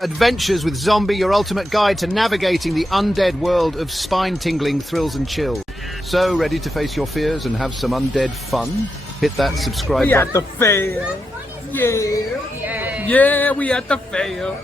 Adventures with Zombie, your ultimate guide to navigating the undead world of spine-tingling thrills and chills. So, ready to face your fears and have some undead fun? Hit that subscribe button. We at the fair. Yeah. Yeah, we at the fair.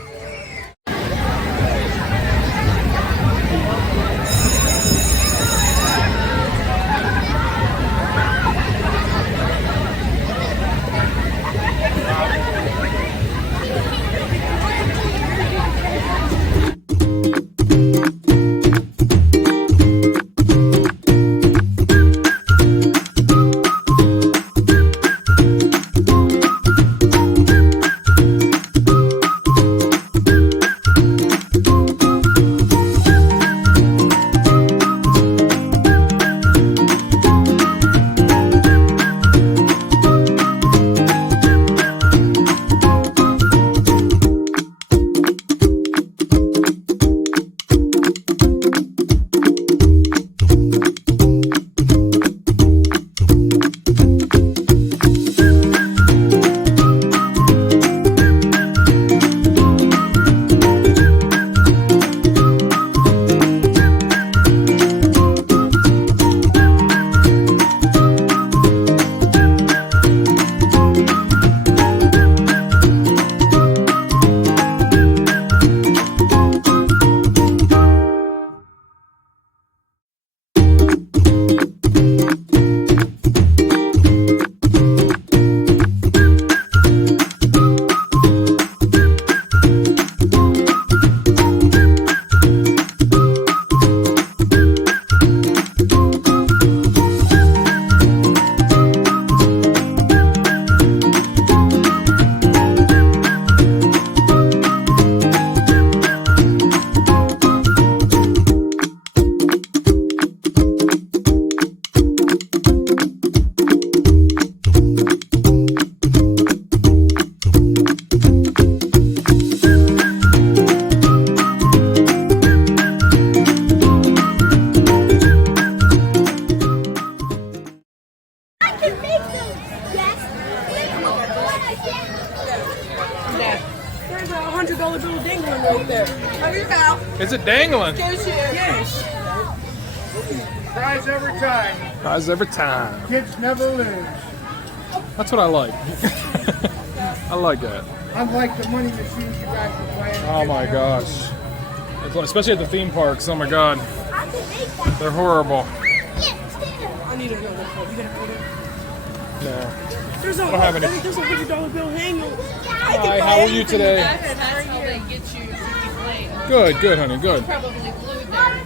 There's a $100 bill dangling right there. There you go. Is it dangling? Yes. Prize every time. Prize every time. Kids never lose. That's what I like. I like that. Unlike the money machines you guys are playing. Oh my gosh. Especially at the theme parks. Oh my god. They're horrible. I need another one. You gotta put it. No. There's a $100 bill hanging. Hi, how are you today? That's how they get you to keep playing. Good, good, honey, good. Probably glued there.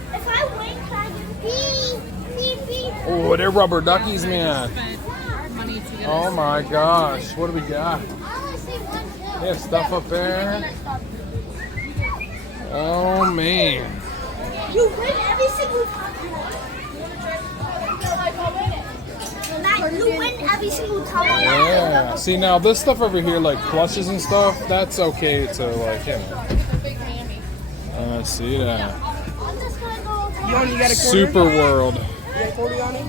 Oh, they're rubber duckies, man. Money to get Oh my gosh. What do we got? They have stuff up there. Oh man. You win every single time. You win every single time. Yeah. See, now this stuff over here, like plushes and stuff, that's okay to, like, you know. I see that. You only got a quarter? Super World. You got a 40 on it?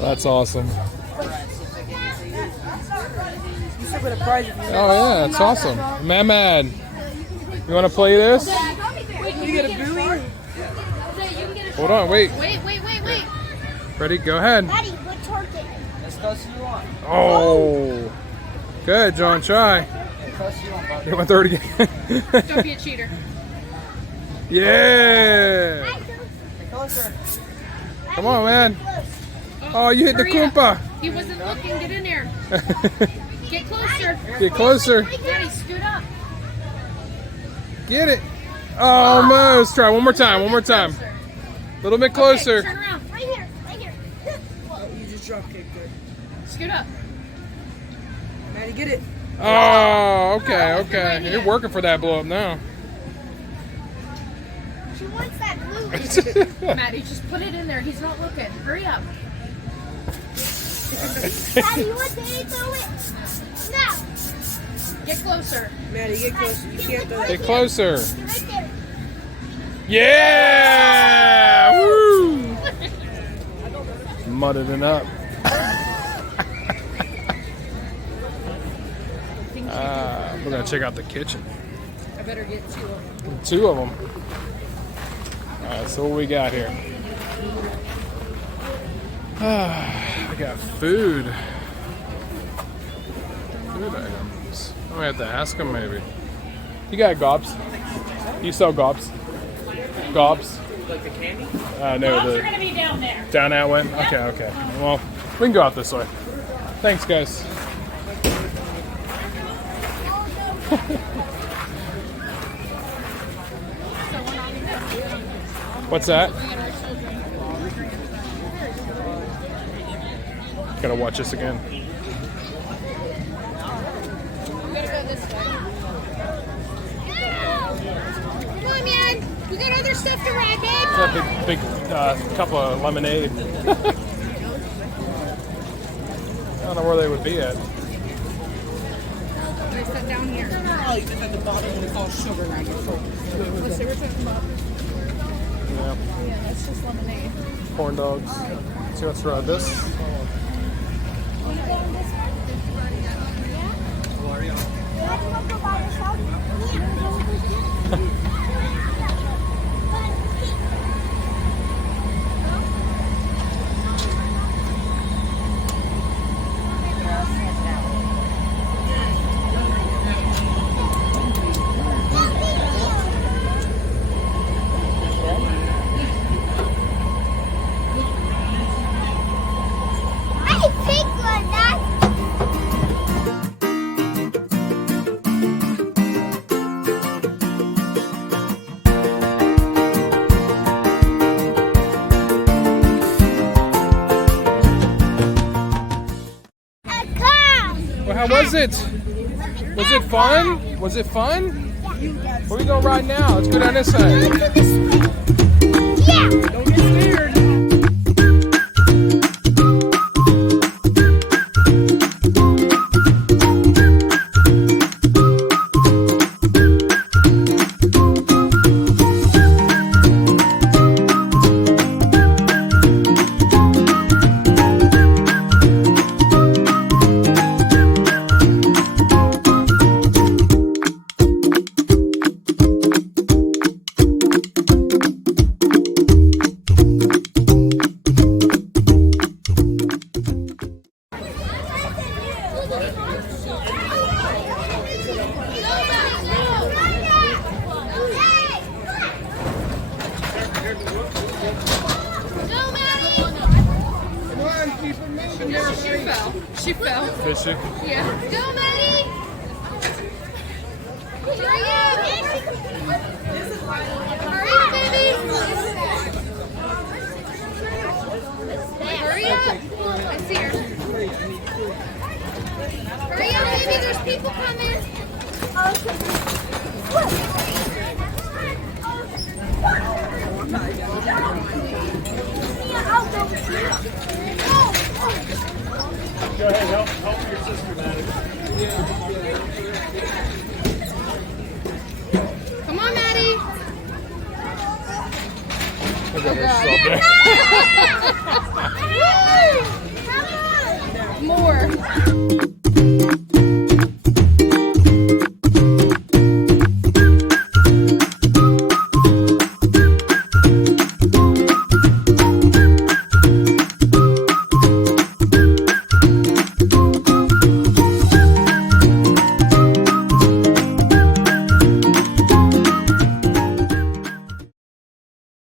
That's awesome. You still got a prize if you win. Oh yeah, that's awesome. Mad. You want to play this? You get a buoy? Hold on, wait. Wait. Ready? Go ahead. Daddy, what target? Oh. Good, John. Try. You want to throw it again? Don't be a cheater. Yeah. Come on, man. Oh, you hit the Hurry up. Koompa. He wasn't looking. Get in there. Get closer. Get closer. Daddy, scoot up. Get it. Almost. Try one more time. One more time. A little bit closer. Okay, turn around. Right here. You just drop kicked it. Scoot up. Maddie, get it. Oh, okay. You're working for that blow up now. She wants that glue. Maddie, just put it in there. He's not looking. Hurry up. Daddy, you want Daddy to throw it? No. Get closer. Maddie, get close. You can't throw Get that. closer. Get right there. Yeah! Woo! Mudded it up. We're gonna check out the kitchen. I better get 2 of them. 2 of them. Alright, so what we got here? We got food. Food items. I might have to ask him maybe. You got gobs? You sell gobs? Gobs? Like the candy? No, They're gonna be down there. down that way? Okay, okay. Well, we can go out this way. Thanks, guys. What's that? Gotta watch this again. We gotta go this way. Come on, man. We got other stuff to ride, babe. That big cup of lemonade. I don't know where they would be at. They sit down here. Oh, you just at the bottom and it's all sugar now. Let's see, we're talking about. Yeah. Yeah, that's just lemonade. Corn dogs. See, let's try this. Well, how was it? Was it fun? Was it fun? Where we going right now? Let's go down this side. Don't get scared. She fell. Fishy. Yeah. Go, Maddie! Hurry up! Hurry up, baby! Hurry up! I see her. Hurry up, baby! There's people coming. Go ahead, help your sister, Maddie. Come on, Maddie! Look at her, she's all big. More.